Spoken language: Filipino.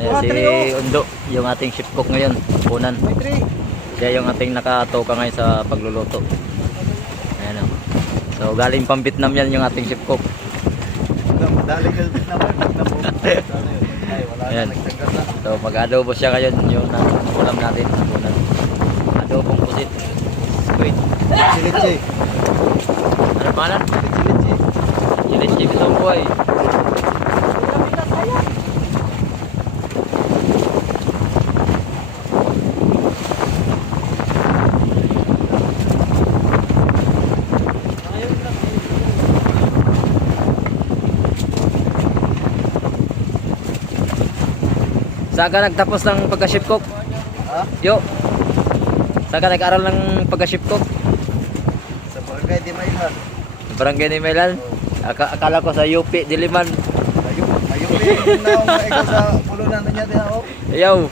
Ayan, si Undo, yung ating chef cook ngayon, punan. Siya yung ating nakatoka ngayon sa pagluluto. Ayan o. So galing pang Vietnam yan yung ating chef cook. Daling galbit naman. Ayan. So mag-adobo siya ngayon yung ulam natin. Punan. Adobong pusit. Wait. Chilichi. Ano pangalan? Chilichi. Chilichi Bisomboy. Saan ka nagtapos ng pagka-chef cook? Ha? Yo. Saan ka nag-aral ng pagka-chef cook? Sa Barangay Di Mailan. Barangay ni Melan. Akala ko sa UP Diliman. Mayupi. Mayupi. Ikaw sa pulunan na niya. Ayaw.